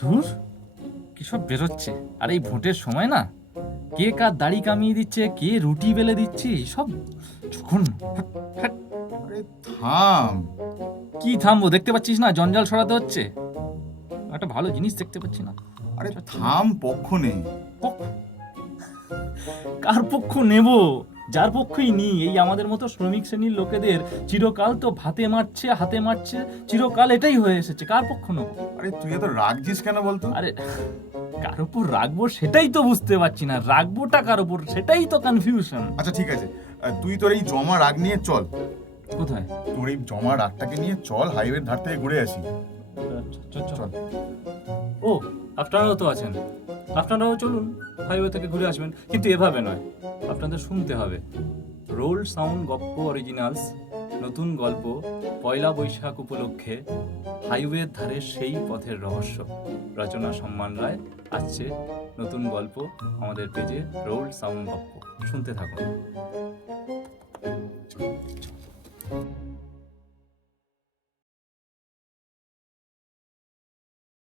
ধুর, কি সব বেরোচ্ছে। আর এই ভোটের সময় না, কে কার দাড়ি কামিয়ে দিচ্ছে, কে রুটি বেলে দিচ্ছে, সব যখন আরে থাম। কি থামবো, দেখতে পাচ্ছিস না জঞ্জাল সরাতে হচ্ছে। একটা ভালো জিনিস দেখতে পাচ্ছি না। আরে থাম, পক্ষ নেই। কার পক্ষ নেব? যার পক্ষই নি, এই আমাদের মতো শ্রমিক শ্রেণীর লোকেদের চিরকাল তো ভাতে মারছে, হাতে মারছে, চিরকাল এটাই হয়ে এসেছে। কার পক্ষ নেব? আরে তুই এত রাগছিস কেন বলতো? আরে কার উপর রাখবো সেটাই তো বুঝতে পারছি না, রাখবোটা কার উপর সেটাই তো কনফিউশন। আচ্ছা ঠিক আছে, তুই তোর এই জমা রাগ নিয়ে চল। কোথায়? তোর এই জমা রাগটাকে নিয়ে চল, হাইওয়ের ধার থেকে ঘুরে আসি। চল। চল। ও, আপনারাও তো আছেন, আপনারাও চলুন, হাইওয়ে থেকে ঘুরে আসবেন। কিন্তু এভাবে নয়, আপনাদের শুনতে হবে। রোল সাউন্ড গপ্প অরিজিনালস নতুন গল্প, পয়লা বৈশাখ উপলক্ষে হাইওয়ের ধারে সেই পথের রহস্য। রচনা সম্মান রায়। আসছে নতুন গল্প আমাদের পেজে, রোল সাউন্ড গপ্প। শুনতে থাকুন।